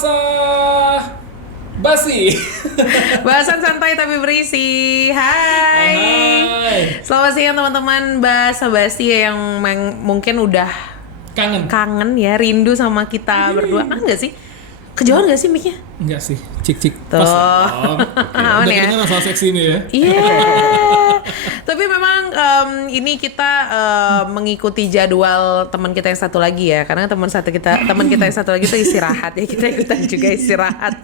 Basah Basi. Bahasan santai tapi berisi. Hai. Hai. Selamat siang teman-teman Basah Basi yang mungkin udah kangen ya, rindu sama kita berdua. Enggak sih? Kejauhan gak sih mic-nya? Enggak sih, cik-cik. Tuh. Aman ya? Udah masalah seksi ini ya? Iya. Tapi memang ini kita mengikuti jadwal teman kita yang satu lagi ya, karena teman kita yang satu lagi itu istirahat ya, kita ikutan juga istirahat.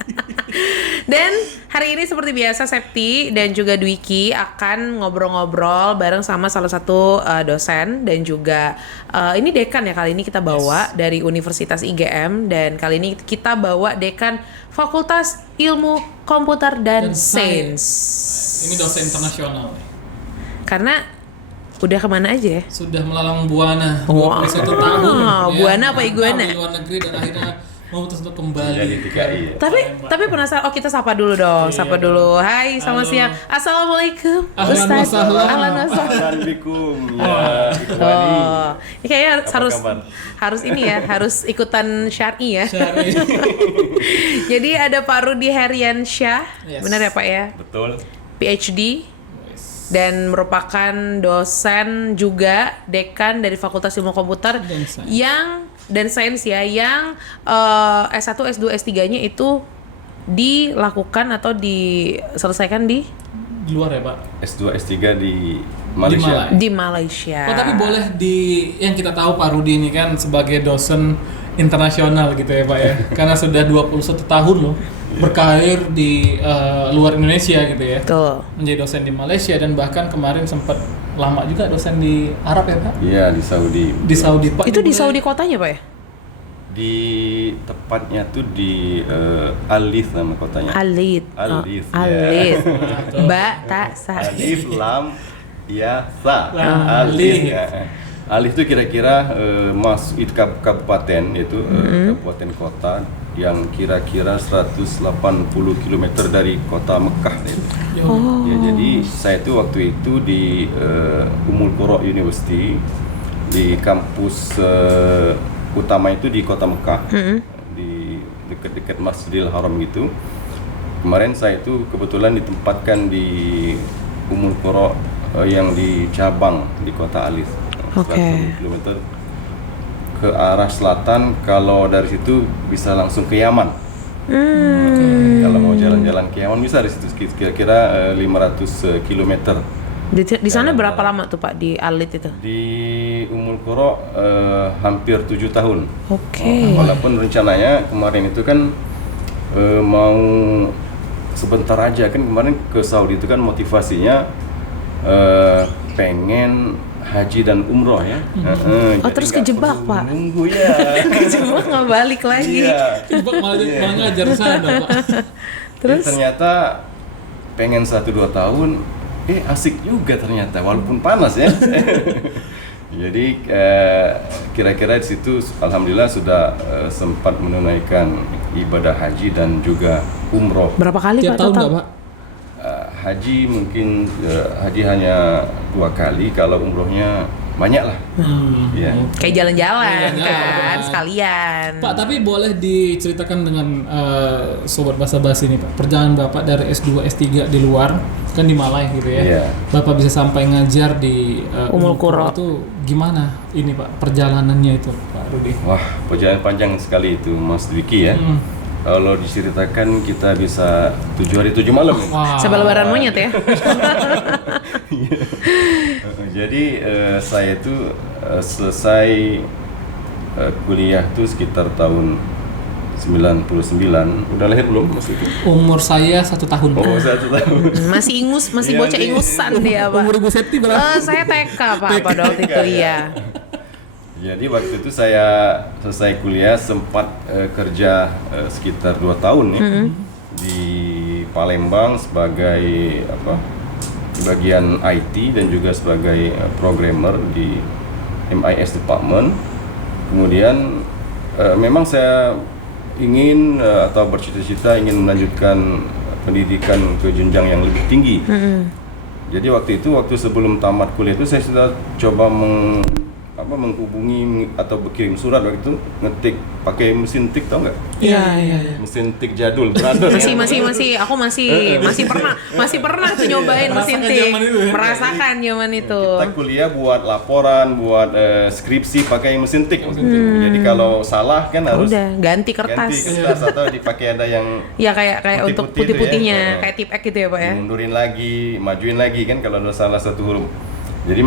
Dan hari ini seperti biasa Septi dan juga Dwiki akan ngobrol-ngobrol bareng sama salah satu dosen dan juga ini dekan ya, kali ini kita bawa dari Universitas IGM, dan kali ini kita bawa dekan Fakultas Ilmu Komputer dan Sains. Ini dosen internasional. Karena udah kemana aja ya? Sudah melalang buana 21 Wow. tahun. Buana apa iguana? Di luar negeri dan akhirnya memutus untuk kembali. Jadi DKI ya. Tapi penasaran, kita sapa dulu dong. Iya, Sapa dulu. Hai, selamat Halo. siang. Assalamualaikum. Ahlan Ustaz. wasahlan. Ahlan wasahlan. Assalamualaikum ya. Ikhwani. Oh, ini kayaknya Apa kabar? harus ini ya, harus ikutan syar'i ya. Syari. Jadi ada Pak Rudi Heriansyah, Yes. benar ya Pak ya? Betul. PhD dan merupakan dosen juga dekan dari Fakultas Ilmu Komputer Dan Sains. dan Sains ya, yang S1, S2, S3-nya itu dilakukan atau diselesaikan di Di luar ya Pak? S2 S3 di Malaysia. Malai. di Malaysia. Oh tapi boleh yang kita tahu Pak Rudi ini kan sebagai dosen internasional gitu ya Pak ya. Karena sudah 21 tahun loh berkarir di luar Indonesia gitu ya. Tuh. Menjadi dosen di Malaysia dan bahkan kemarin sempat lama juga dosen di Arab ya Pak? Iya, di Saudi. Di Saudi Pak. Itu di boleh- Saudi kotanya Pak ya? Di tepatnya tuh di Alif nama kotanya. Alid. Alif, ya. Alid. Betul. Ba ta sa. Alif lam ya sa. Alif. Ya. Alif itu kira-kira masuk itu kabupaten, itu kabupaten kota yang kira-kira 180 km dari kota Mekah itu. Oh. Ya, jadi saya tuh waktu itu di Ummul Qura University, di kampus utama itu di kota Mekah, di dekat-dekat Masjidil Haram gitu. Kemarin saya itu kebetulan ditempatkan di Ummul Qura yang di cabang di kota Alif, Oke. 100 km ke arah selatan. Kalau dari situ bisa langsung ke Yaman. Kalau mau jalan-jalan ke Yaman bisa dari situ, kira-kira 500 km. Di sana berapa lama tuh Pak di Alid itu? Di Ummul Qura hampir 7 tahun. Oke. Walaupun rencananya kemarin itu kan mau sebentar aja, kan kemarin ke Saudi itu kan motivasinya pengen haji dan umroh ya. Oh, terus kejebak, Pak? Nunggu ya. Kejebak nggak balik lagi. Iya. Pak malah ngajar sana Pak. Terus? Ternyata pengen 1-2 tahun, asik juga ternyata walaupun panas ya. Jadi kira-kira di situ alhamdulillah sudah sempat menunaikan ibadah haji dan juga umroh. Berapa kali Tiap Pak tahun total? nggak Pak? Haji mungkin haji hanya 2 kali, kalau umrohnya banyak lah. Ya. Kayak jalan-jalan Iya, kan, jalan. sekalian. Pak, tapi boleh diceritakan dengan Sobat Basah Basi ini Pak, perjalanan Bapak dari S2, S3 di luar, kan di Malai gitu ya. Iya. Bapak bisa sampai ngajar di Ummul Qura itu gimana ini Pak, perjalanannya itu Pak Rudi? Wah, perjalanan panjang sekali itu Mas Dwiki ya. Kalau diceritakan kita bisa 7 hari 7 malam. Wah. Sampai lebaran monyet ya. Jadi saya itu selesai kuliah tuh sekitar tahun 99. Udah lahir belum Mas itu? Umur saya 1 tahun. Oh, 1 tahun. Masih ingus, masih Iya, bocah iya. ingusan dia Pak. Umur Ibu Septi berapa? Saya TK Pak pada waktu itu ya. Jadi waktu itu saya selesai kuliah sempat kerja sekitar 2 tahun ya di Palembang sebagai bagian IT dan juga sebagai programmer di MIS department. Kemudian memang saya ingin atau bercita-cita ingin melanjutkan pendidikan ke jenjang yang lebih tinggi. Jadi waktu sebelum tamat kuliah itu saya sudah coba menghubungi atau berkirim surat waktu itu ngetik pakai mesin tik, tau nggak? Iya. Mesin tik jadul, brother. Masih aku masih pernah tuh nyobain mesin Merasakan tik. zaman itu ya? Merasakan zaman itu. Kita kuliah buat laporan, buat skripsi pakai mesin tik. Jadi kalau salah kan harus Udah ganti kertas. atau dipakai ada yang Ya kayak untuk putih-putih itu putih-putihnya, ya. kayak tip X gitu ya Pak ya. mundurin lagi, majuin lagi kan kalau ada salah satu huruf. Jadi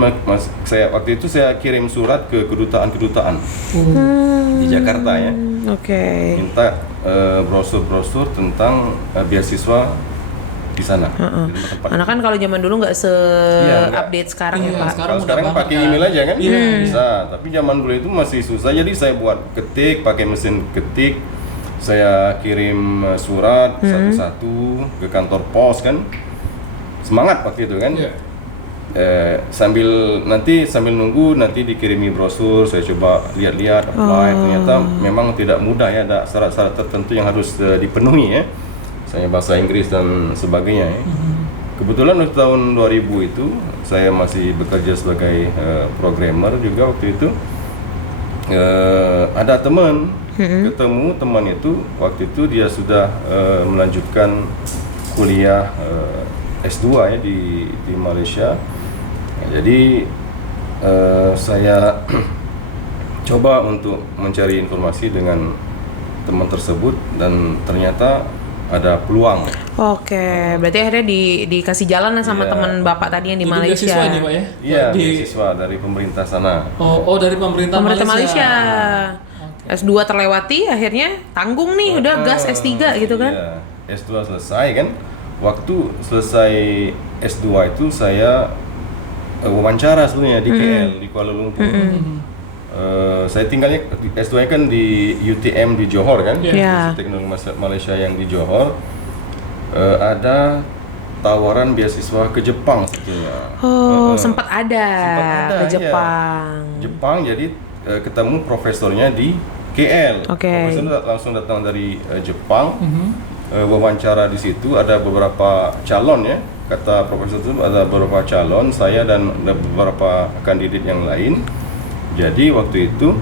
saya waktu itu saya kirim surat ke kedutaan di Jakarta ya, Oke. minta brosur-brosur tentang beasiswa di sana. Di tempat-tempat. Karena kan kalau zaman dulu nggak Iya, se-update sekarang ya Iya, Pak. sekarang Kalau sekarang mudah pakai banget, email aja kan, Iya. bisa. Tapi zaman dulu itu masih susah, jadi saya buat ketik, pakai mesin ketik. Saya kirim surat satu-satu ke kantor pos kan. Semangat waktu itu kan. Iya. Sambil nunggu nanti dikirimi brosur, saya coba lihat-lihat, apply. Ternyata memang tidak mudah ya, ada syarat-syarat tertentu yang harus dipenuhi ya. Saya bahasa Inggris dan sebagainya ya. Kebetulan waktu tahun 2000 itu saya masih bekerja sebagai programmer juga waktu itu. Ada teman, ketemu teman itu waktu itu dia sudah melanjutkan kuliah S2 ya di Malaysia. Jadi saya coba untuk mencari informasi dengan teman tersebut dan ternyata ada peluang. Oke, berarti akhirnya dikasih jalan sama Iya. teman Bapak tadi yang di Jadi Malaysia. beasiswa ini Pak ya? Iya, Di beasiswa dari pemerintah sana. dari pemerintah Malaysia. S2 terlewati, akhirnya tanggung nih, udah gas S3 gitu kan? Iya, S2 selesai kan. Waktu selesai S2 itu saya wawancara sebenarnya di KL, di Kuala Lumpur. Saya tinggalnya S2 kan di UTM di Johor kan, Iya. Teknologi Malaysia yang di Johor. Ada tawaran beasiswa ke Jepang sebetulnya. Sempat ada ke iya. Jepang. Jadi ketemu profesornya di KL. Oke. Profesor langsung datang dari Jepang. Wawancara di situ ada beberapa calon ya. Kata profesor itu ada beberapa calon, saya dan ada beberapa kandidat yang lain. Jadi waktu itu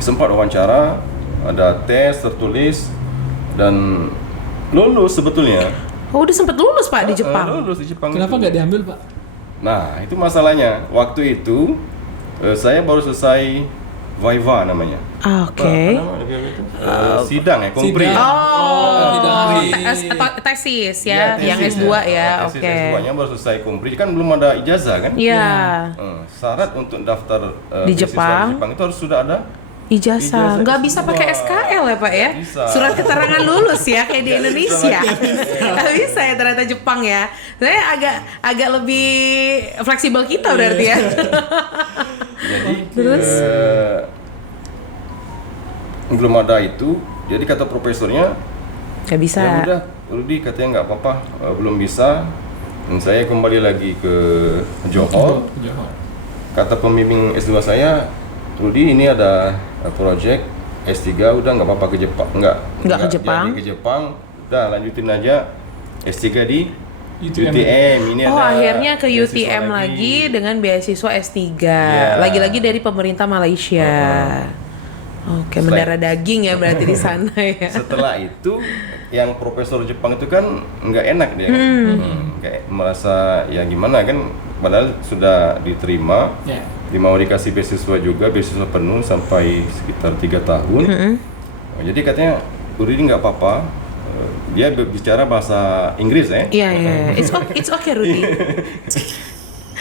sempat wawancara, ada tes tertulis dan lulus sebetulnya. Oh, udah sempet lulus Pak di Jepang. Lulus di Jepang. Kenapa itu. nggak diambil Pak? Nah, itu masalahnya. Waktu itu saya baru selesai Viva namanya. Oke. Apa namanya itu? Sidang ya, kompre. Sidang. Oh, Sidang. tesis Iya, ya, yang tesis S2 ya, Tesis oke. S2-nya baru selesai kompre, kan belum ada ijazah kan? Iya, Syarat untuk daftar Di beasiswa Jepang. di Jepang itu harus sudah ada ijazah. Nggak S2. bisa pakai SKL ya Pak ya? Bisa. Surat keterangan lulus ya, kayak di Nggak bisa Indonesia. pakai. Nggak bisa ya ternyata Jepang ya. Saya agak lebih fleksibel kita berarti ya. Jadi Terus? belum ada itu. Jadi kata profesornya, Nggak bisa. ya udah, Rudi katanya nggak apa-apa, belum bisa. Dan saya kembali lagi ke Johor. Johor. Kata pembimbing S2 saya, Rudi ini ada project S3, udah nggak apa-apa ke Jepang, nggak ke Jepang. jadi ke Jepang, udah lanjutin aja S3 di UTM. UTM. Ini Oh, ada akhirnya ke beasiswa UTM lagi dengan beasiswa S3. Iya. Lagi-lagi dari pemerintah Malaysia. Oke, Setelah- mendarah daging ya berarti di sana ya. Setelah itu, yang profesor Jepang itu kan nggak enak dia, kan? Kayak merasa ya gimana kan, padahal sudah diterima, Ya. mau dikasih beasiswa juga, beasiswa penuh sampai sekitar 3 tahun. Jadi katanya, Rudi nggak apa-apa. Dia bicara bahasa Inggris ya. Iya, iya. It's okay, Rudy.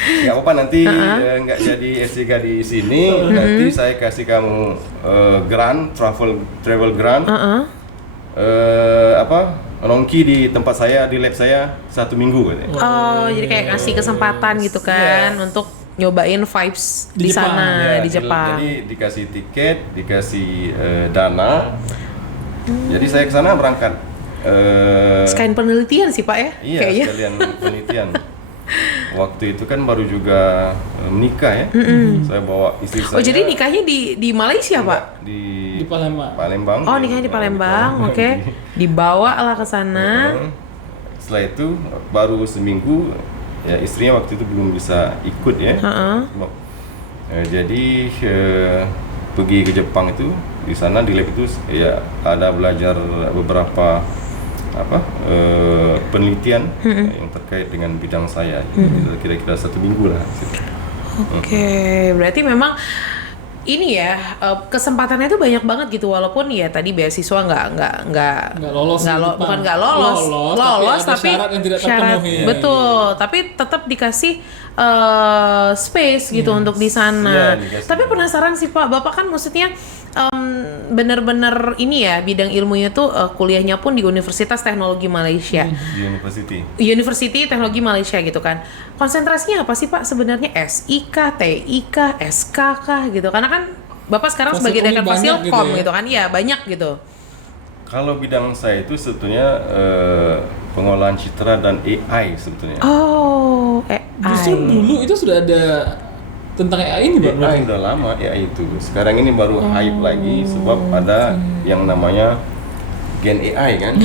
Nggak apa-apa nanti nggak jadi S3 di sini, nanti saya kasih kamu grant, travel grant, nongki di tempat saya, di lab saya 1 minggu katanya. Oh, jadi kayak ngasih kesempatan gitu kan untuk nyobain vibes di Jepang, sana, Ya, di Jepang. Jadi dikasih tiket, dikasih dana. Jadi saya ke sana berangkat. Sekalian penelitian sih Pak ya, Iya, kayaknya. sekalian penelitian. Waktu itu kan baru juga menikah ya. Saya bawa istri saya. Oh, jadi nikahnya di Malaysia Pak? Di Di Palembang. Palembang. Oh, nikahnya di Palembang, oke. Dibawa lah ke sana. Setelah itu baru seminggu, ya istrinya waktu itu belum bisa ikut ya. Jadi pergi ke Jepang itu, di sana di lab itu ya ada belajar beberapa penelitian yang terkait dengan bidang saya. Kira-kira 1 minggu lah. Oke, berarti memang ini ya kesempatannya itu banyak banget gitu, walaupun ya tadi beasiswa nggak lolos, bukan nggak lolos tapi syarat yang tidak terpenuhi. Betul, tapi tetap dikasih space gitu untuk di sana. Tapi penasaran sih Pak, Bapak kan maksudnya bener-bener ini ya bidang ilmunya tuh kuliahnya pun di Universitas Teknologi Malaysia. University Teknologi Malaysia gitu kan. Konsentrasinya apa sih Pak sebenarnya? SI kah, TI kah, SK kah gitu? Karena kan Bapak sekarang sebagai dekan Fasilkom gitu kan. Iya, banyak gitu. Kalau bidang saya itu sebetulnya pengolahan citra dan AI sebetulnya. Oh, AI. Justru dulu itu sudah ada tentang AI ini Pak? AI udah lama AI itu. Sekarang ini baru hype lagi sebab ada yang namanya Gen AI kan.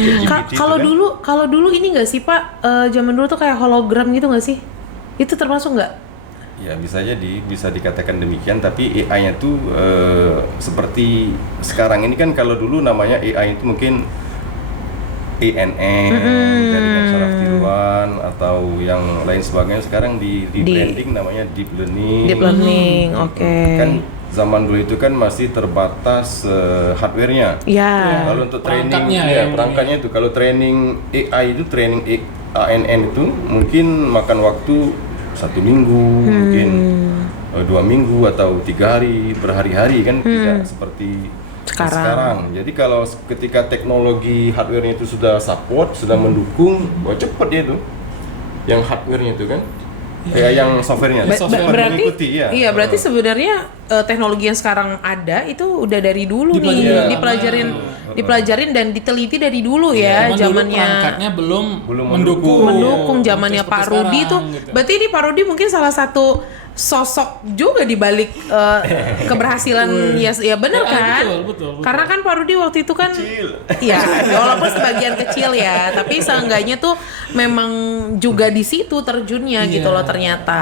Kalau dulu ini nggak sih Pak, zaman dulu tuh kayak hologram gitu nggak sih? Itu termasuk nggak? Ya bisa jadi, bisa dikatakan demikian. Tapi AI-nya tuh seperti sekarang ini kan, kalau dulu namanya AI itu mungkin ANN, jaringan saraf tiruan atau yang lain sebagainya. Sekarang di branding namanya deep learning. Deep learning, oke. Kan zaman dulu itu kan masih terbatas hardware-nya. Ya. Kalau untuk training perangkatnya itu, kalau training AI itu, training ANN itu mungkin makan waktu 1 minggu, mungkin 2 minggu atau 3 hari, berhari-hari kan, tidak seperti sekarang. Jadi kalau ketika teknologi hardware-nya itu sudah support, sudah mendukung, cepet dia itu. Yang hardware-nya itu kan, kayak yang software-nya. Berarti iya, berarti sebenarnya teknologi yang sekarang ada itu udah dari dulu dipelajarin dan diteliti dari dulu ya, zamannya. Perangkatnya belum mendukung zamannya Pak Rudi tuh. Gitu. Berarti ini Pak Rudi mungkin salah satu sosok juga di balik keberhasilan ya benar kan? Betul. Karena kan Pak Rudi waktu itu kan ya walaupun sebagian kecil ya, tapi seenggaknya tuh memang juga di situ terjunnya gitu loh ternyata.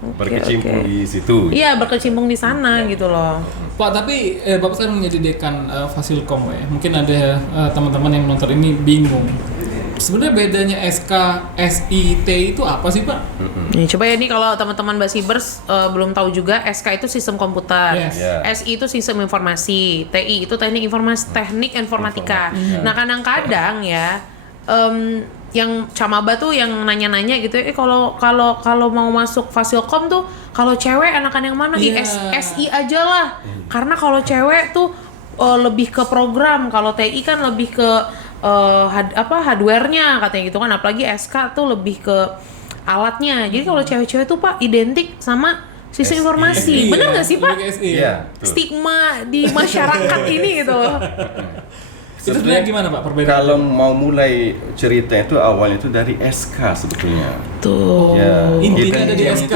Berkecimpung di situ. Iya, berkecimpung di sana gitu loh. Pak, tapi Bapak sekarang menjadi dekan Fasilkom ya. Mungkin ada teman-teman yang nonton ini bingung. Sebenarnya bedanya SK, SI, TI itu apa sih Pak? Nih, coba ya nih kalau teman-teman Basibers belum tahu juga, SK itu sistem komputer, SI itu sistem informasi, TI itu teknik informatika. Nah kadang-kadang ya yang Camaba tuh yang nanya-nanya gitu, kalau mau masuk Fasilkom tuh kalau cewek enakan yang mana? SI aja lah, karena kalau cewek tuh lebih ke program, kalau TI kan lebih ke hardware-nya katanya gitu kan, apalagi SK tuh lebih ke alatnya. Jadi kalau cewek-cewek tuh Pak identik sama sistem informasi. Benar nggak sih Pak? Iya. Stigma di masyarakat ini gitu. Itu sebenarnya gimana Pak perbedaan? Kalau mau mulai cerita itu awalnya itu dari SK sebetulnya. Tuh. Ya, intinya ada di SK.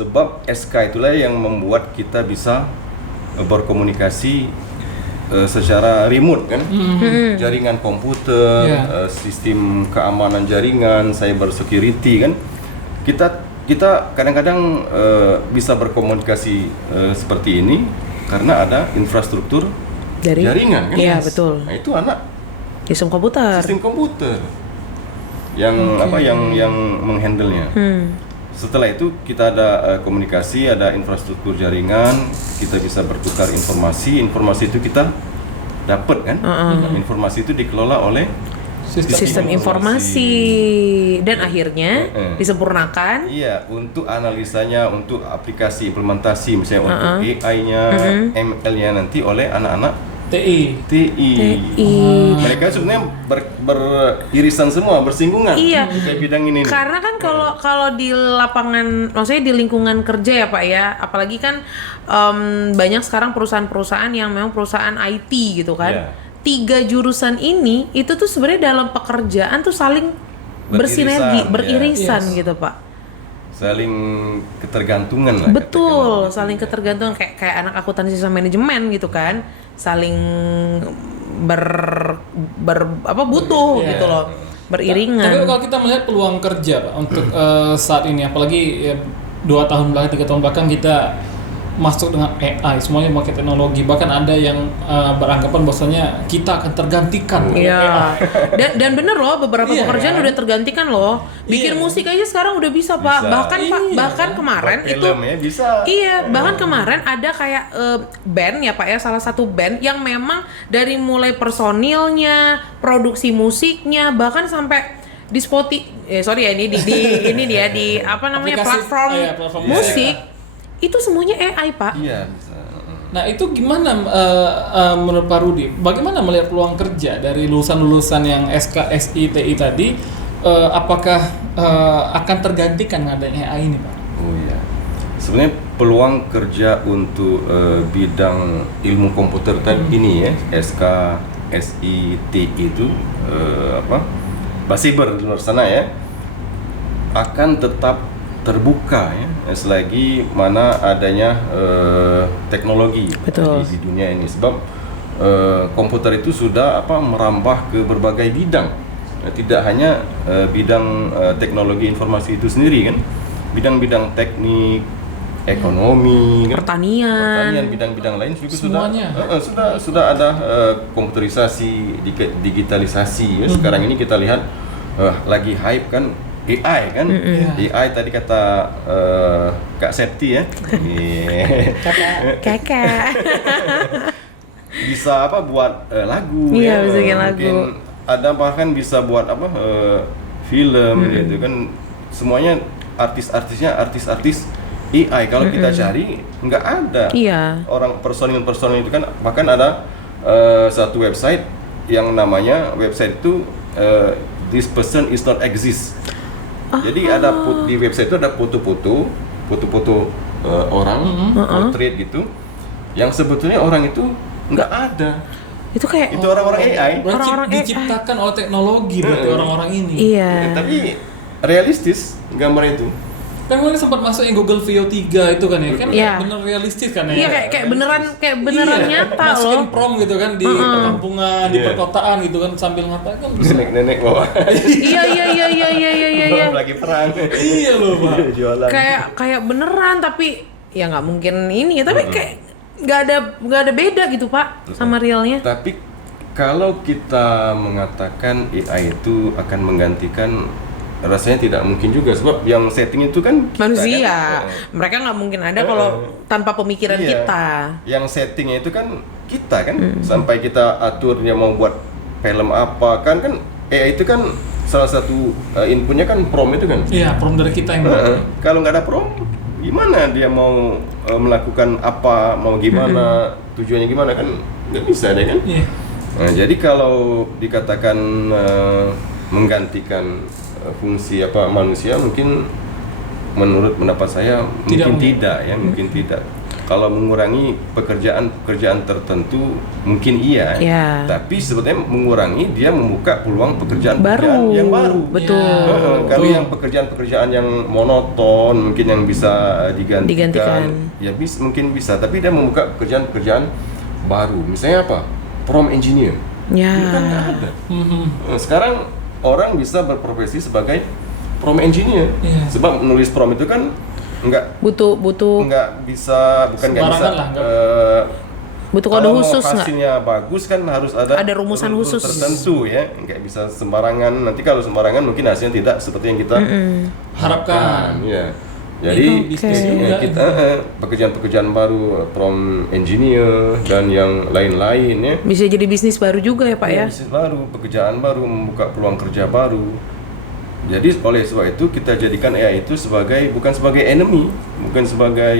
Sebab SK itulah yang membuat kita bisa berkomunikasi secara remote kan, jaringan komputer, sistem keamanan jaringan, cyber security kan, kita kadang-kadang bisa berkomunikasi seperti ini karena ada infrastruktur jaringan kan. Iya betul. Nah itu anak sistem komputer yang yang menghandlenya. Setelah itu kita ada komunikasi, ada infrastruktur jaringan, kita bisa bertukar informasi itu kita dapat kan. Informasi itu dikelola oleh sistem informasi dan akhirnya disempurnakan. Iya, untuk analisanya, untuk aplikasi implementasi misalnya untuk AI-nya, ML-nya nanti oleh anak-anak TI. Mereka sebenarnya beririsan semua, bersinggungan di bidang ini. Karena kan kalau di lapangan, maksudnya di lingkungan kerja ya Pak ya, apalagi kan banyak sekarang perusahaan-perusahaan yang memang perusahaan IT gitu kan. 3 jurusan ini itu tuh sebenarnya dalam pekerjaan tuh saling bersinergi, beririsan gitu Pak. Saling ketergantungan lah. Betul, saling ketergantungan kayak anak akuntansi sama manajemen gitu kan, saling butuh gitu loh, beriringan. Tapi kalau kita melihat peluang kerja Pak untuk saat ini, apalagi ya, 2 tahun belakang, 3 tahun belakang kita masuk dengan AI, semuanya pakai teknologi. Bahkan ada yang beranggapan bahwasanya kita akan tergantikan oleh Iya. AI. Dan bener loh, beberapa Iya, pekerjaan kan? udah tergantikan loh. Bikin Iya. musik aja sekarang udah bisa, Pak. Bisa. Bahkan Pak, Iya. bahkan kemarin Buat itu film ya bisa. Iya, bahkan kemarin ada kayak band ya Pak ya, salah satu band yang memang dari mulai personilnya, produksi musiknya, bahkan sampai di Spotify, sorry ya ini ini dia di apa namanya Aplikasi, platform platform musik itu semuanya AI Pak. Iya bisa. Nah itu gimana menurut Pak Rudi? Bagaimana melihat peluang kerja dari lulusan-lulusan yang SK, SI, TI tadi? Apakah akan tergantikan dengan adanya AI ini, Pak? Oh iya. Sebenarnya peluang kerja untuk bidang ilmu komputer tadi ini ya, SK, SI, TI itu Basiber di luar sana ya, akan tetap terbuka ya, selagi mana adanya teknologi Betul. di dunia ini. Sebab komputer itu sudah merambah ke berbagai bidang. Tidak hanya bidang teknologi informasi itu sendiri kan, bidang-bidang teknik, ekonomi, kan? Pertanian. Bidang-bidang lain juga Semuanya. sudah ada komputerisasi, digitalisasi. Ya. Sekarang ini kita lihat lagi hype kan AI kan. AI tadi kata Kak Septi ya. Kakak. Bisa buat lagu Iya, ya. bisa bikin lagu. Mungkin ada bahkan bisa buat film gitu kan. Semuanya artis-artisnya artis-artis AI. Kalau kita cari nggak ada. Iya. Orang personil itu kan, bahkan ada satu website yang namanya website itu this person is not exist. Jadi ada di website itu ada foto-foto orang, portrait gitu, yang sebetulnya orang itu nggak ada. Itu kayak Itu orang-orang AI. Berarti Orang-orang diciptakan oleh teknologi berarti orang-orang ini. iya. Tapi realistis gambar itu. Kan kemarin sempat masuk yang Google VO3 itu kan ya, kan Iya. bener realistis kan ya. Iya kayak beneran Iya, nyata masukin loh. prom gitu kan di perkampungan, di Iya. perkotaan gitu kan sambil ngapain kan bisa. Nenek-nenek bawa Iya. lagi perang. Iya loh, Pak. Jualan. Kayak beneran tapi ya nggak mungkin ini ya, tapi kayak nggak ada beda gitu Pak sama realnya. Tapi kalau kita mengatakan AI itu akan menggantikan, rasanya tidak mungkin juga, sebab yang setting itu kan kita, Manusia, kan? mereka nggak mungkin ada kalau tanpa pemikiran Iya. kita. Yang settingnya itu kan kita kan, sampai kita atur dia mau buat film apa kan AI itu kan salah satu inputnya kan prompt itu kan. Iya, prom dari kita yang buat. Kalau nggak ada prompt, gimana dia mau melakukan apa, mau gimana, tujuannya gimana kan nggak bisa deh kan. Iya. Nah, jadi kalau dikatakan menggantikan fungsi manusia, mungkin menurut pendapat saya mungkin mungkin tidak. Kalau mengurangi pekerjaan tertentu mungkin iya. Iya. Tapi sebetulnya mengurangi, dia membuka peluang pekerjaan yang baru. Betul. Kalau yang pekerjaan yang monoton mungkin yang bisa digantikan. Ya mungkin bisa, tapi dia membuka pekerjaan baru. Misalnya apa? Prompt engineer. Ya. Itu kan nggak ada. Sekarang orang bisa berprofesi sebagai prompt engineer. Iya. Sebab menulis prompt itu kan Butuh nggak bisa, bukan nggak bisa. Sembarangan lah, butuh kode Kalau mau khusus nggak? hasilnya bagus kan harus ada rumusan rule khusus tertentu ya, nggak bisa sembarangan. Nanti kalau sembarangan mungkin hasilnya tidak seperti yang kita Harapkan. ya. Jadi bisnis juga. kita pekerjaan-pekerjaan baru, prompt engineer dan yang lain-lain ya. Bisa jadi bisnis baru juga ya Pak ya. Bisnis baru, pekerjaan baru, membuka peluang kerja baru. Jadi oleh sebab itu kita jadikan AI itu bukan sebagai enemy, bukan sebagai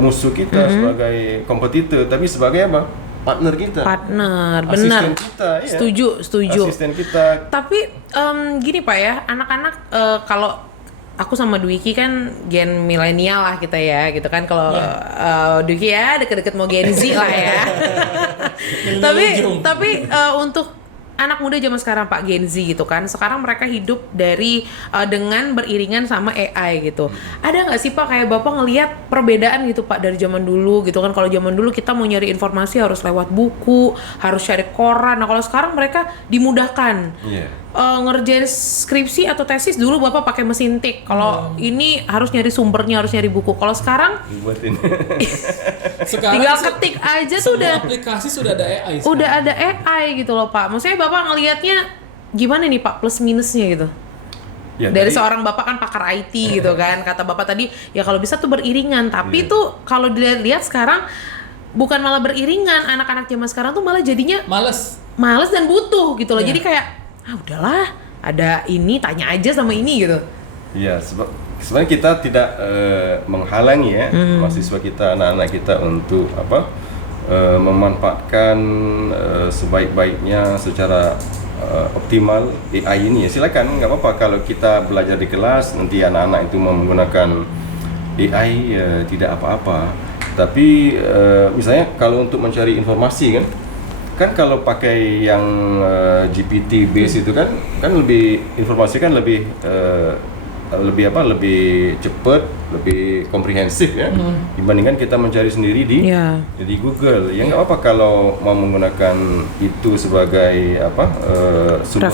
musuh kita, sebagai kompetitor, tapi sebagai apa? Partner kita. Partner, benar. Asisten kita, ya. Setuju. Asisten kita. Tapi gini Pak ya, anak-anak kalau aku sama Dwiki kan gen milenial lah kita ya, gitu kan. Kalau Dwiki ya deket-deket mau Gen Z lah ya. tapi untuk anak muda zaman sekarang Pak, Gen Z gitu kan, sekarang mereka hidup dengan beriringan sama AI gitu. Ada nggak sih Pak kayak Bapak ngelihat perbedaan gitu Pak dari zaman dulu gitu kan? Kalau zaman dulu kita mau nyari informasi harus lewat buku, harus cari koran. Nah kalau sekarang mereka dimudahkan. Iya. ngerjain skripsi atau tesis dulu Bapak pakai mesin tik. Kalau ini harus nyari sumbernya, harus nyari buku. Kalau sekarang Dibuatin. Sekarang tinggal ketik aja tuh semua udah aplikasi sudah ada AI. sekarang. udah ada AI gitu loh Pak. Maksudnya Bapak ngelihatnya gimana nih Pak plus minusnya gitu? Ya, Dari seorang Bapak kan pakar IT gitu kan. Kata Bapak tadi ya kalau bisa tuh beriringan. Tapi tuh kalau dilihat sekarang bukan malah beriringan. Anak-anak zaman sekarang tuh malah jadinya males dan butuh gitu loh. Iya. Jadi kayak udahlah, ada ini tanya aja sama ini gitu. Iya, sebenarnya kita tidak menghalangi ya mahasiswa kita, anak-anak kita untuk memanfaatkan sebaik-baiknya secara optimal AI ini ya. Silakan, nggak apa-apa kalau kita belajar di kelas nanti anak-anak itu menggunakan AI tidak apa-apa. Tapi misalnya kalau untuk mencari informasi kan kalau pakai yang GPT base itu kan lebih informasi kan lebih cepat, lebih komprehensif ya dibandingkan kita mencari sendiri di Google. Ya nggak apa-apa kalau mau menggunakan itu sebagai sumber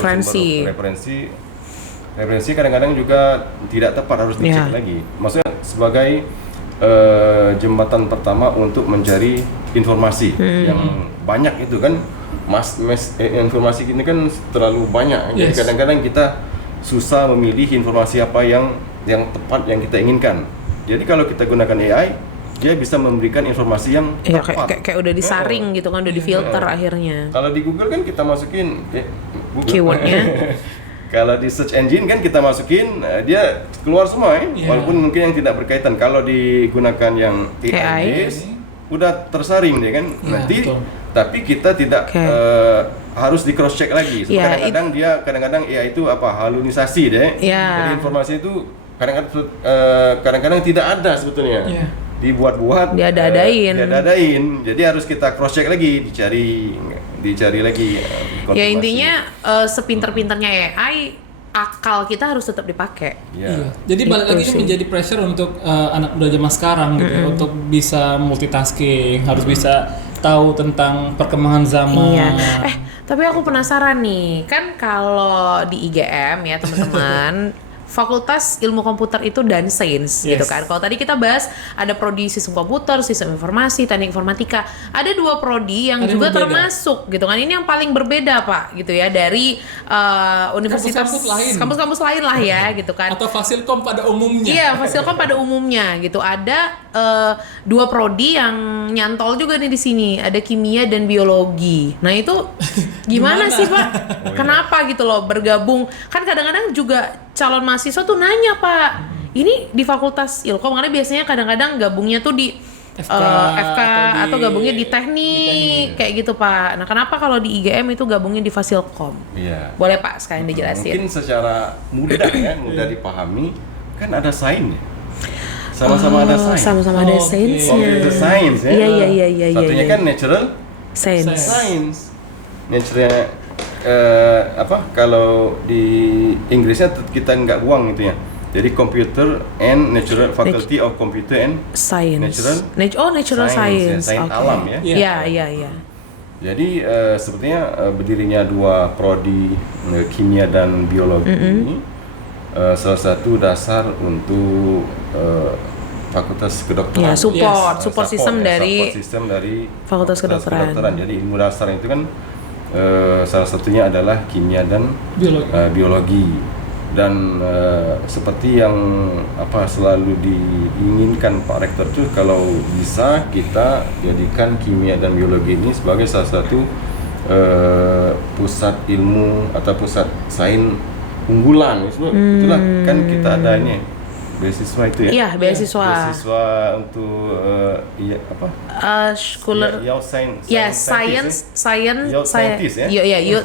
referensi kadang-kadang juga tidak tepat, harus dicek lagi. Maksudnya sebagai jembatan pertama untuk mencari informasi yang banyak itu kan, informasi ini kan terlalu banyak. Jadi kadang-kadang kita susah memilih informasi apa yang tepat yang kita inginkan. Jadi kalau kita gunakan AI, dia bisa memberikan informasi yang tepat. Kayak udah disaring gitu kan, udah difilter akhirnya. Kalau di Google kan kita masukin keywordnya. Kalau di search engine kan kita masukin, dia keluar semua walaupun mungkin yang tidak berkaitan. Kalau digunakan yang AI base, udah tersaring deh kan. Nanti betul. Tapi kita tidak harus di cross check lagi. Kadang-kadang AI itu halusinasi deh. Jadi informasi itu kadang-kadang tidak ada sebetulnya. Dibuat-buat, diada-adain. Jadi harus kita cross check lagi, dicari lagi. Ya intinya sepinter-pinternya AI, akal kita harus tetap dipakai. Iya. Jadi balik lagi menjadi pressure untuk anak muda zaman sekarang gitu ya, untuk bisa multitasking, harus bisa tahu tentang perkembangan zaman. Iya. Tapi aku penasaran nih, kan kalau di IGM ya teman-teman, Fakultas Ilmu Komputer itu dan Sains gitu kan. Kalau tadi kita bahas ada prodi sistem komputer, sistem informasi, teknik informatika. Ada 2 prodi yang juga termasuk gitu kan. Ini yang paling berbeda Pak gitu ya dari universitas kampus-kampus lain lah ya gitu kan. Atau Fasilkom pada umumnya. Iya, Fasilkom pada umumnya gitu. Ada 2 prodi yang nyantol juga nih di sini. Ada kimia dan biologi. Nah, itu gimana sih Pak? Kenapa gitu loh bergabung? Kan kadang-kadang juga calon mahasiswa tuh nanya Pak, ini di Fakultas Ilkom karena biasanya kadang-kadang gabungnya tuh di FK atau gabungnya di teknik kayak gitu Pak. Nah kenapa kalau di IGM itu gabungnya di Fasilkom? Iya. Boleh Pak sekalian dijelasin. Mungkin secara mudah difahami kan ada sains. Sama-sama ada sains. Sama-sama ada sainsnya. Computer science ya. Iya. Satunya kan natural science. Natural kalau di Inggrisnya kita nggak buang itu ya. Jadi Computer and Natural Faculty of Computer and Science. Natural Science. Sains alam ya. Iya. Jadi sebetulnya berdirinya 2 prodi kimia dan biologi ini salah satu dasar untuk fakultas kedokteran. Ya, support sistem dari Fakultas Kedokteran. Jadi ilmu dasar itu kan salah satunya adalah kimia dan biologi. Dan seperti yang selalu diinginkan Pak Rektor itu, kalau bisa kita jadikan kimia dan biologi ini sebagai salah satu pusat ilmu atau pusat sains unggulan. Itulah kan kita ada ini beasiswa itu ya. Iya, beasiswa. Beasiswa untuk youth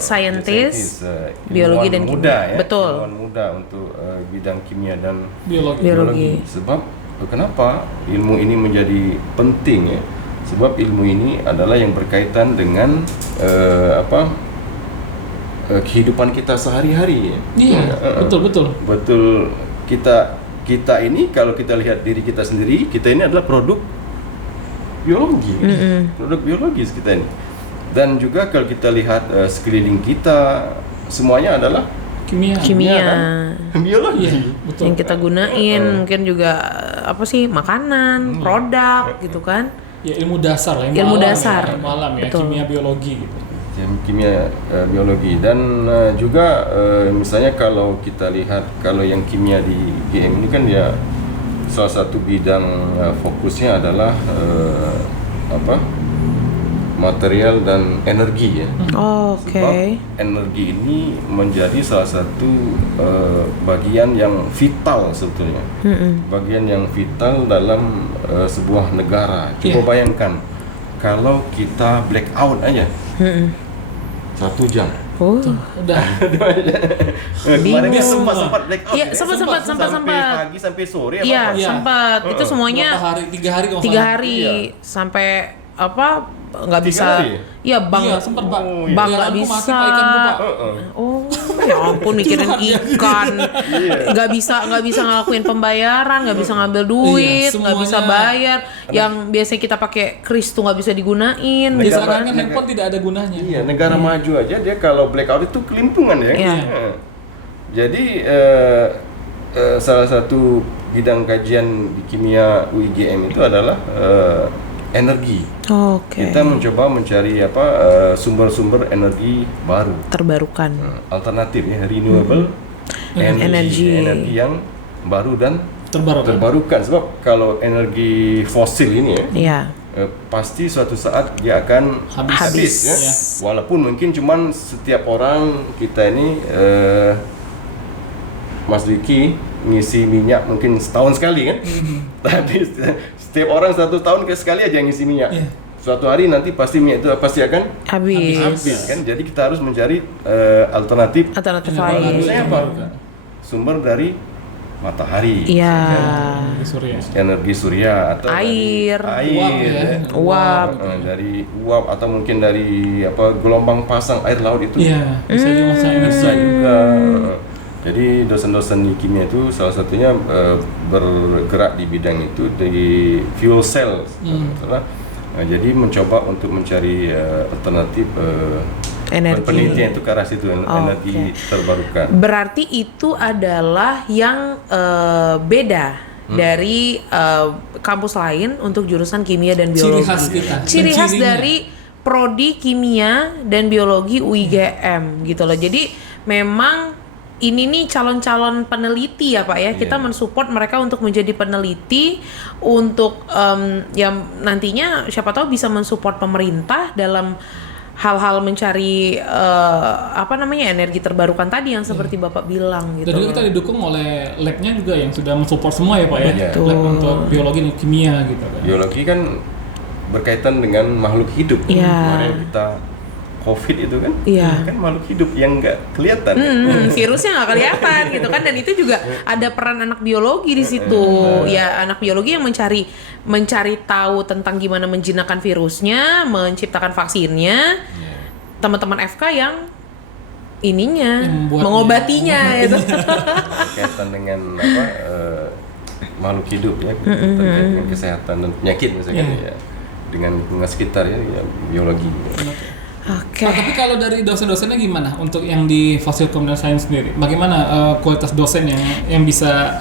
scientist, biologi dan muda kimia. Betul. Ilmuwan muda untuk bidang kimia dan biologi. Sebab kenapa ilmu ini menjadi penting ya? Sebab ilmu ini adalah yang berkaitan dengan kehidupan kita sehari-hari ya. Iya, betul. Betul. Kita ini kalau kita lihat diri kita sendiri, kita ini adalah produk biologi. Produk biologis kita ini. Dan juga kalau kita lihat sekeliling kita, semuanya adalah kimia biologi. Iya, betul. yang kita gunain, mungkin juga apa sih, makanan, produk gitu kan. Ya ilmu dasar lah, Ilmu dasar. ilmu alam ya, Betul. kimia biologi gitu. Kimia biologi dan juga misalnya kalau kita lihat kalau yang kimia di GM ini kan ya salah satu bidang fokusnya adalah material dan energi ya. Oke. Sebab energi ini menjadi salah satu bagian yang vital sebetulnya. Bagian yang vital dalam sebuah negara. Coba bayangkan kalau kita blackout aja 1 jam. Oh. Udah. Kemarin kan sempat blackout. Iya, ya? sempat. Sampai pagi sampai sore Iya, apa? Iya. sempat. Itu semuanya Berapa hari? 3 hari kalau 3 nggak salah. hari Iya. sampai apa nggak 3 bisa. hari? Iya, Bang. Iya, sempat Pak. Oh, iya. Bang Ikanku nggak mati, bisa. Pak, ikanku, Pak. Oh, ya ampun mikirin ikan, Iya. nggak bisa ngelakuin pembayaran, nggak bisa ngambil duit, Iya, nggak bisa semuanya. bayar. Yang biasanya kita pakai kris tuh nggak bisa digunain, Di gitu sana kan? kan handphone tidak ada gunanya. Iya, negara maju aja dia kalau blackout itu kelimpungan ya. Iya. Jadi salah satu bidang kajian di kimia UIGM itu adalah energi. Oke. Kita mencoba mencari sumber-sumber energi baru, Terbarukan. alternatif ya, renewable energi yang baru dan terbarukan. Sebab kalau energi fosil ini ya, Iya. pasti suatu saat dia akan Habis. ya. Ya. Walaupun mungkin cuman setiap orang kita ini Mas Diki ngisi minyak mungkin setahun sekali kan. Tapi setiap orang 1 tahun sekali aja ngisi minyak. Iya. Suatu hari nanti pasti minyak itu pasti akan Habis. kan. Jadi kita harus mencari alternatif Alternatif Energi lain. baru. Maksudnya apa? Sumber dari matahari. Iya. Di Surya. Energi surya atau Air. dari Uap air, ya. Uap. dari uap atau mungkin dari gelombang pasang air laut itu Iya, bisa juga masa ini. bisa juga. Jadi dosen-dosen di kimia itu salah satunya bergerak di bidang itu di fuel cell. Nah, jadi mencoba untuk mencari alternatif Energi. penelitian itu ke arah situ, energi terbarukan. Berarti itu adalah yang beda dari kampus lain untuk jurusan kimia dan biologi. Ciri khas kita. Ciri Dan khas cirinya. dari prodi kimia dan biologi UIGM gitu loh. Jadi memang ini nih calon-calon peneliti ya Pak ya. Kita mensupport mereka untuk menjadi peneliti untuk yang nantinya siapa tahu bisa mensupport pemerintah dalam hal-hal mencari energi terbarukan tadi yang seperti Bapak bilang gitu. Dan juga kita didukung oleh lab-nya juga yang sudah mensupport semua ya Pak ya. Betul. Lab untuk biologi dan kimia gitu kan. Biologi kan berkaitan dengan makhluk hidup. Iya. Kemarin kita COVID itu kan, Iya. kan makhluk hidup yang nggak kelihatan. Virusnya nggak kelihatan gitu kan, dan itu juga ada peran anak biologi di situ. Ya anak biologi yang mencari tahu tentang gimana menjinakkan virusnya, menciptakan vaksinnya. Teman-teman FK yang ininya Yang membuatnya. mengobatinya gitu. Berkaitan dengan makhluk hidup ya, terkait dengan kesehatan dan penyakit misalnya ya, dengan lingkungan sekitar ya biologi. Oke. Nah, tapi kalau dari dosen-dosennya gimana untuk yang di Fakultas Computer Science sendiri? Bagaimana kualitas dosen yang bisa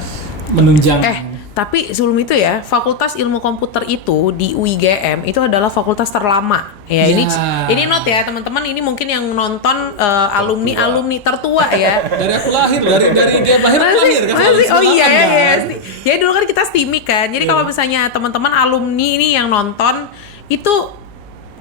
menunjang? Tapi sebelum itu ya, Fakultas Ilmu Komputer itu di UIGM itu adalah fakultas terlama. Ya, Ya. ini note ya teman-teman, ini mungkin yang nonton alumni tertua ya. Dari aku lahir, dari dia lahir aku lahir kan. Masih, oh iya ya, kan? ya. Ya dulu kan kita STIMIK kan. Jadi kalau misalnya teman-teman alumni ini yang nonton itu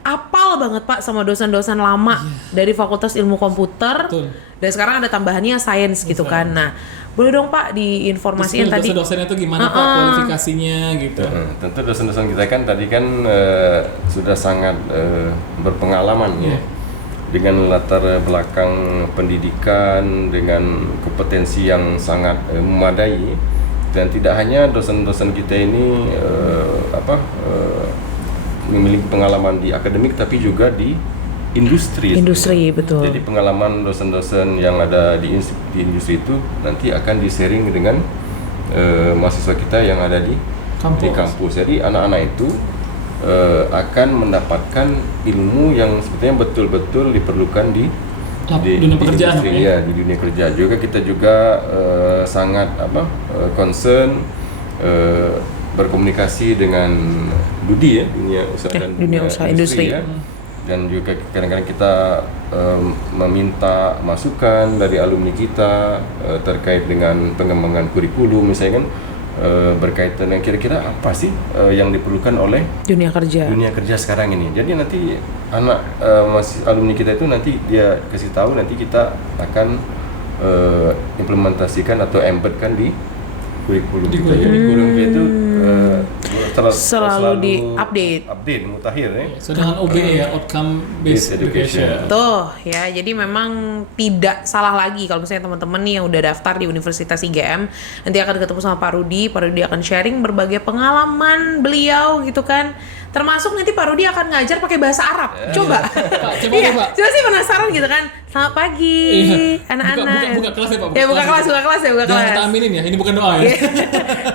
apal banget Pak sama dosen-dosen lama dari Fakultas Ilmu Komputer. Betul. Dan sekarang ada tambahannya sains gitu kan. Nah, boleh dong Pak diinformasiin tadi. Dosen-dosennya itu gimana Pak kualifikasinya gitu. Tentu dosen-dosen kita kan tadi kan sudah sangat berpengalaman ya, dengan latar belakang pendidikan, dengan kompetensi yang sangat memadai, dan tidak hanya dosen-dosen kita ini memiliki pengalaman di akademik tapi juga di industri. Betul. Jadi pengalaman dosen-dosen yang ada di industri itu nanti akan di-sharing dengan mahasiswa kita yang ada di kampus. Jadi anak-anak itu akan mendapatkan ilmu yang sebetulnya betul-betul diperlukan di dunia pekerjaan industri, ya, di dunia kerja juga kita juga sangat concern berkomunikasi dengan Dudi ya, dunia usaha dan dunia usaha industri ya. Dan juga kadang-kadang kita meminta masukan dari alumni kita terkait dengan pengembangan kurikulum misalnya kan, berkaitan dengan kira-kira apa sih yang diperlukan oleh dunia kerja sekarang ini. Jadi nanti anak masih alumni kita itu nanti dia kasih tahu, nanti kita akan implementasikan atau embedkan di kurikulum kita. Jadi kurikulum kita itu selalu di-update, mutakhir ya. Sedangkan OBE ya, outcome based education. Tuh ya, jadi memang tidak salah lagi kalau misalnya teman-teman nih yang udah daftar di Universitas IGM nanti akan ketemu sama Pak Rudi akan sharing berbagai pengalaman beliau gitu kan. Termasuk nanti Pak Rudi akan ngajar pakai bahasa Arab. Coba. Pak, Coba sih penasaran gitu kan. Selamat pagi anak-anak. Buka kelas ya Pak. Buka kelas. Jangan kita aminin ya, ini bukan doa ya.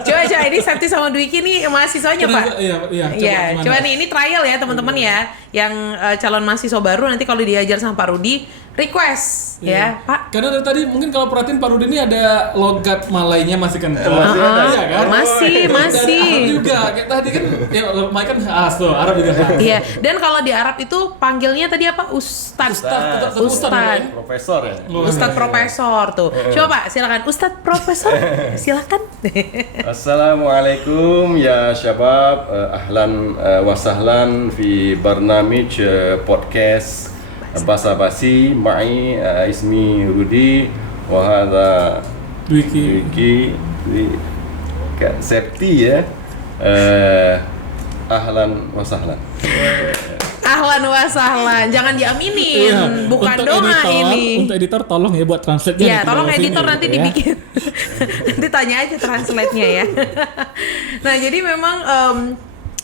Coba ini Septi sama Dwiki nih mahasiswanya Pak. Iya. Coba nih ini trial ya teman-teman ya. Yang calon mahasiswa baru nanti kalau diajar sama Pak Rudi request ya Pak. Karena dari tadi mungkin kalau perhatiin Pak Rudi ini ada logat Malaynya masih kental. Iya kan? Masih. Arab juga. Kayak tadi kan ya Mike kan Arab juga kan. Iya. Dan kalau di Arab itu panggilnya tadi apa? Ustadz. Profesor ya. Ustadz profesor tuh. Coba Pak, silakan Ustadz profesor. Silakan. Assalamualaikum ya syabab, ahlan wa sahlan fi barnamij podcast Basa Basi ma'i ismi Rudi wa hadha Dwiki Septi ya. Ahlan wa sahlan. Ahlan wa sahlan. Jangan diaminin. Bukan untuk doa editor, ini. Untuk editor tolong ya buat translate-nya. Ya, tolong editor sini, nanti gitu, dibikin. Nanti tanya aja translate-nya ya. Nah, jadi memang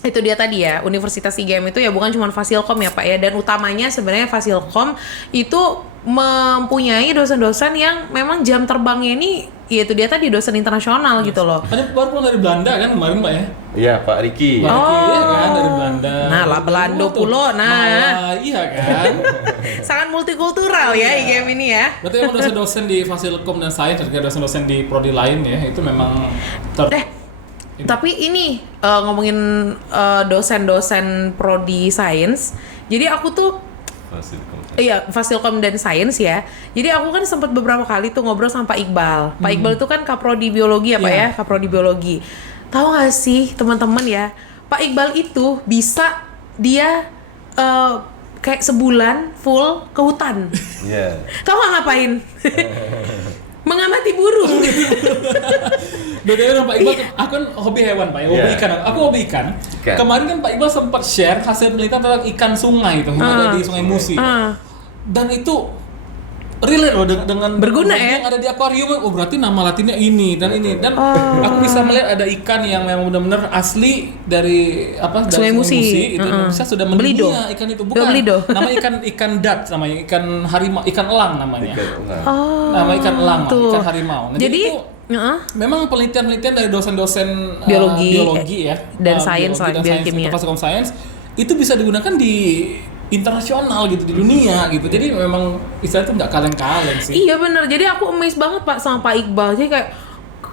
itu dia tadi ya, Universitas IGM itu ya bukan cuma Fasilkom ya Pak ya, dan utamanya sebenarnya Fasilkom itu mempunyai dosen-dosen yang memang jam terbangnya ini ya itu dia tadi dosen internasional gitu loh. Ada baru pulang dari Belanda kan kemarin Pak ya? Iya Pak Riki. Pak Riki ya kan dari Belanda. Nah lah Belanda pulo, iya kan. Sangat multikultural ya IGM ini ya. Berarti emang dosen-dosen di Fasilkom dan Sains, dan dosen-dosen di prodi lain ya, itu memang Tapi ini ngomongin dosen-dosen prodi sains. Jadi aku tuh Fasilkom dan Sains ya. Jadi aku kan sempat beberapa kali tuh ngobrol sama Pak Iqbal. Pak Iqbal itu kan Kaprodi Biologi ya Pak ya, Kaprodi Biologi. Tahu gak sih teman-teman ya, Pak Iqbal itu bisa dia kayak sebulan full ke hutan. Iya. Tahu gak ngapain? Mengamati burung. Beda dengan Pak Iqbal, aku kan hobi hewan Pak ya, hobi ikan. Aku hobi ikan. Kemarin kan Pak Iqbal sempat share hasil penelitian tentang ikan sungai itu yang ada di Sungai Musi. Dan itu relate loh dengan berguna ya? Yang ada di akuarium. Oh berarti nama latinnya ini dan ini. Dan aku bisa melihat ada ikan yang memang benar-benar asli dari Sungai Musi. Itu Indonesia sudah mendunia ikan itu. Bukan. Namanya ikan dat, namanya ikan harimau, ikan elang namanya. Nama ikan elang, ikan harimau. Nah, jadi itu memang penelitian-penelitian dari dosen-dosen biologi ya dan sains lah, biokimia, Fasilkom Sains itu bisa digunakan di internasional gitu, di dunia gitu. Jadi memang istilah itu nggak kaleng-kaleng sih. Iya benar. Jadi aku amazed banget Pak sama Pak Iqbal. Jadi kayak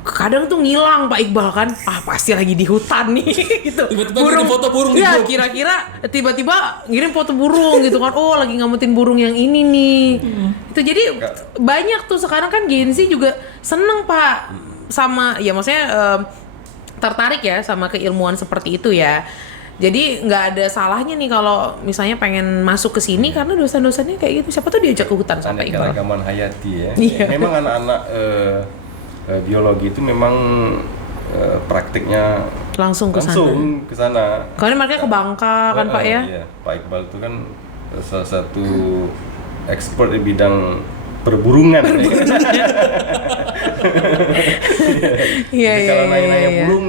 kadang tuh ngilang Pak Iqbal kan, pasti lagi di hutan nih gitu. Tiba-tiba ngirim foto burung ya, gitu. Kira-kira tiba-tiba ngirim foto burung gitu kan. Oh, lagi ngamutin burung yang ini nih. Itu jadi banyak tuh sekarang kan Gen Z juga seneng Pak sama ya maksudnya tertarik ya sama keilmuan seperti itu ya. Jadi nggak ada salahnya nih kalau misalnya pengen masuk ke sini karena dosen-dosennya kayak gitu. Siapa tuh diajak ke hutan sama Pak Iqbal. Keragaman hayati ya. Iya. Memang anak-anak biologi itu memang praktiknya langsung ke sana. Karena mereka ke Bangka kan Pak ya? Iya. Pak Iqbal itu kan salah satu expert di bidang perburungan. Iya. Kalau nanya-nanya burung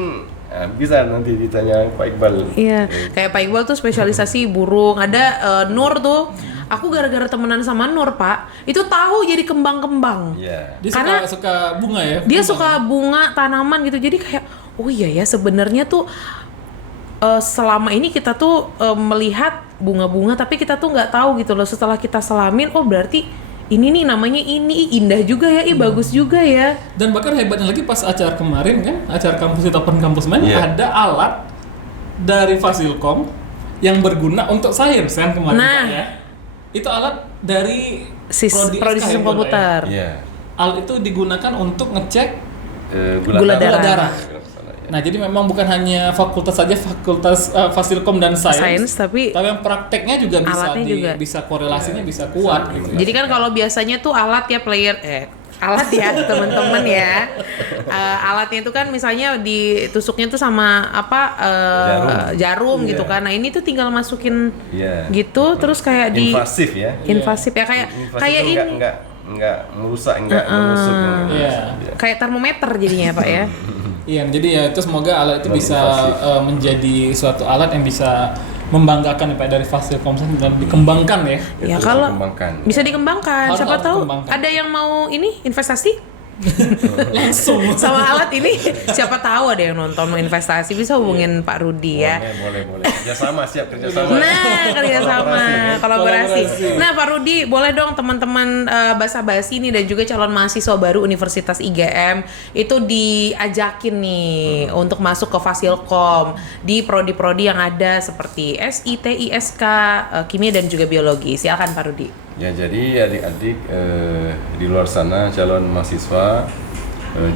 bisa nanti ditanya Pak Iqbal. Iya, kayak Pak Iqbal tuh spesialisasi burung. Ada Nur tuh. Aku gara-gara temenan sama Nur Pak, itu tahu jadi kembang-kembang. Iya. Dia karena suka bunga ya. Dia suka bunga, tanaman gitu. Jadi kayak oh iya ya sebenarnya tuh selama ini kita tuh melihat bunga-bunga tapi kita tuh nggak tahu gitu loh. Setelah kita selamin, oh berarti ini nih namanya ini indah juga ya, bagus juga ya. Dan bahkan hebatnya lagi pas acara kemarin kan, acara kampus itu Open Campus Man, ada alat dari Fasilkom yang berguna untuk sains kan kemarin Pak, ya. Itu alat dari prodi sistem komputer. Alat itu digunakan untuk ngecek gula darah. Nah, jadi memang bukan hanya fakultas saja, fakultas Fasilkom dan sains, tapi yang prakteknya juga bisa korelasinya bisa kuat gitu. Jadi kan kalau biasanya tuh alat ya alat ya teman-teman ya. Alatnya itu kan misalnya ditusuknya tuh sama jarum gitu kan. Nah, ini tuh tinggal masukin gitu terus kayak invasif ya kayak enggak merusak, enggak menusuk. Kayak termometer jadinya Pak ya. Iya, jadi ya itu semoga alat itu bisa menjadi suatu alat yang bisa membanggakan ya Pak dari Fasilkom dan dikembangkan ya. Ya kalau bisa dikembangkan, siapa tahu ada yang mau investasi langsung sama alat ini, siapa tahu ada yang nonton mau investasi, bisa hubungin Pak Rudi ya. Boleh. Kerjasama, siap kerjasama. Nah, kerjasama, kolaborasi. Nah, Pak Rudi, boleh dong teman-teman basa-basi nih dan juga calon mahasiswa baru Universitas IGM itu diajakin nih untuk masuk ke Fasilkom di prodi-prodi yang ada seperti SI, TI, SK, kimia dan juga biologi. Silakan Pak Rudi. Ya, jadi adik-adik di luar sana calon mahasiswa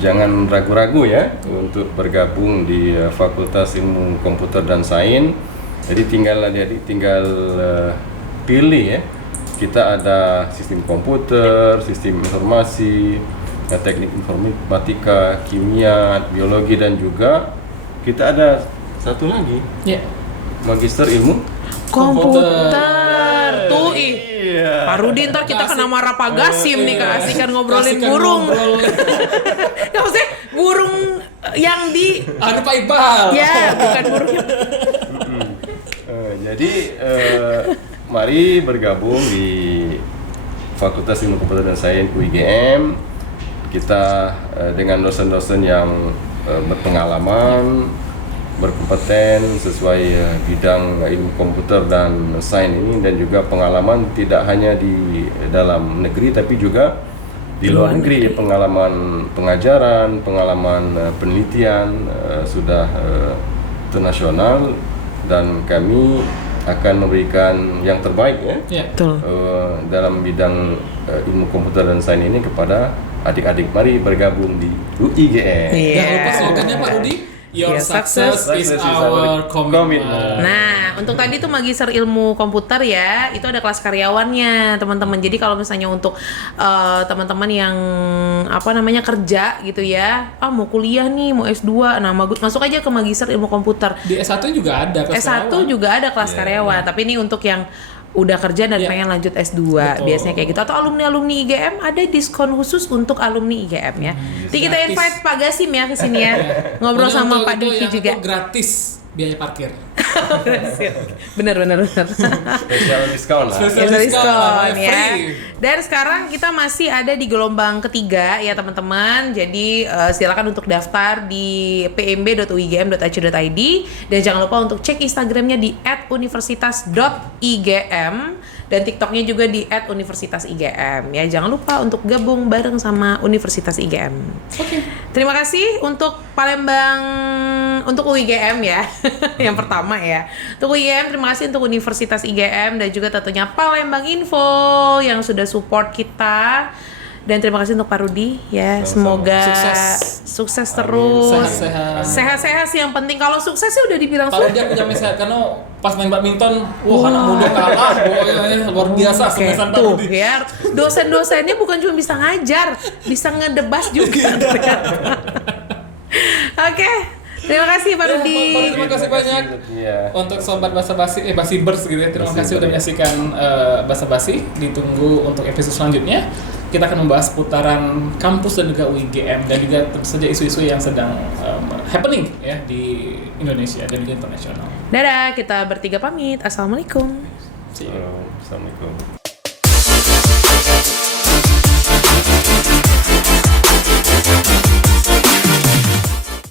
jangan ragu-ragu ya untuk bergabung di Fakultas Ilmu Komputer dan Sains. Jadi tinggal pilih ya. Kita ada sistem komputer, sistem informasi, teknik informatika, kimia, biologi dan juga kita ada satu lagi. Magister Ilmu Komputer. Tuh Pak Rudi ntar kita kena marah Pak Gasim nih keasikan ngobrolin burung. Ya maksudnya burung yang di Pak Iqbal. Ya, bukan burung. Jadi mari bergabung di Fakultas Ilmu Komputer dan Sains UIGM. Kita dengan dosen-dosen yang berpengalaman, berkompeten sesuai bidang ilmu komputer dan sains ini, dan juga pengalaman tidak hanya di dalam negeri tapi juga di luar negeri, pengalaman pengajaran, pengalaman penelitian sudah internasional, dan kami akan memberikan yang terbaik dalam bidang ilmu komputer dan sains ini kepada adik-adik. Mari bergabung di UIGM. Jangan lupa slogannya Pak Rudi. Your success is our commitment. Nah, untuk tadi tuh Magister Ilmu Komputer ya, itu ada kelas karyawannya, teman-teman. Jadi kalau misalnya untuk teman-teman yang kerja gitu ya, mau kuliah nih, mau S2, nah masuk aja ke Magister Ilmu Komputer. Di S1 juga ada kelas S1 karyawan. juga ada kelas karyawan, tapi ini untuk yang udah kerja dan pengen lanjut S2. Betul. Biasanya kayak gitu. Atau alumni-alumni IGM ada diskon khusus untuk alumni IGM ya. Nanti kita invite Pak Gasim ya ke sini ya. Ngobrol sama Pak Diki juga. Gratis biaya parkir. Bener. Special diskon lah. Special diskon ya. Dan sekarang kita masih ada di gelombang ketiga ya teman-teman. Jadi silakan untuk daftar di pmb.uigm.ac.id dan jangan lupa untuk cek Instagramnya di @universitas.igm dan TikToknya juga di @universitasigm ya. Jangan lupa untuk gabung bareng sama Universitas IGM. Oke. Terima kasih untuk Palembang, untuk UIGM ya. Yang pertama ya. Untuk UIGM, terima kasih untuk Universitas IGM dan juga tentunya Palembang Info yang sudah support kita. Dan terima kasih untuk Pak Rudi ya. Semoga sukses terus. Sehat-sehat sih yang penting. Kalau sukses sih udah dibilang Pak Rudi aku jamin sehat karena pas main badminton, anak muda kalah, luar biasa semesteran Pak Rudi. Ya, dosen-dosennya bukan cuma bisa ngajar, bisa ngedebas juga. Oke. Terima kasih Pak Rudi. Terima kasih banyak untuk sobat basa-basi basibers gitu ya. Terima kasih udah menyaksikan basa-basi. Ditunggu untuk episode selanjutnya. Kita akan membahas putaran kampus dan juga UIGM dan juga tentu saja isu-isu yang sedang happening ya di Indonesia dan juga internasional. Dadah, kita bertiga pamit. Assalamualaikum. Assalamualaikum.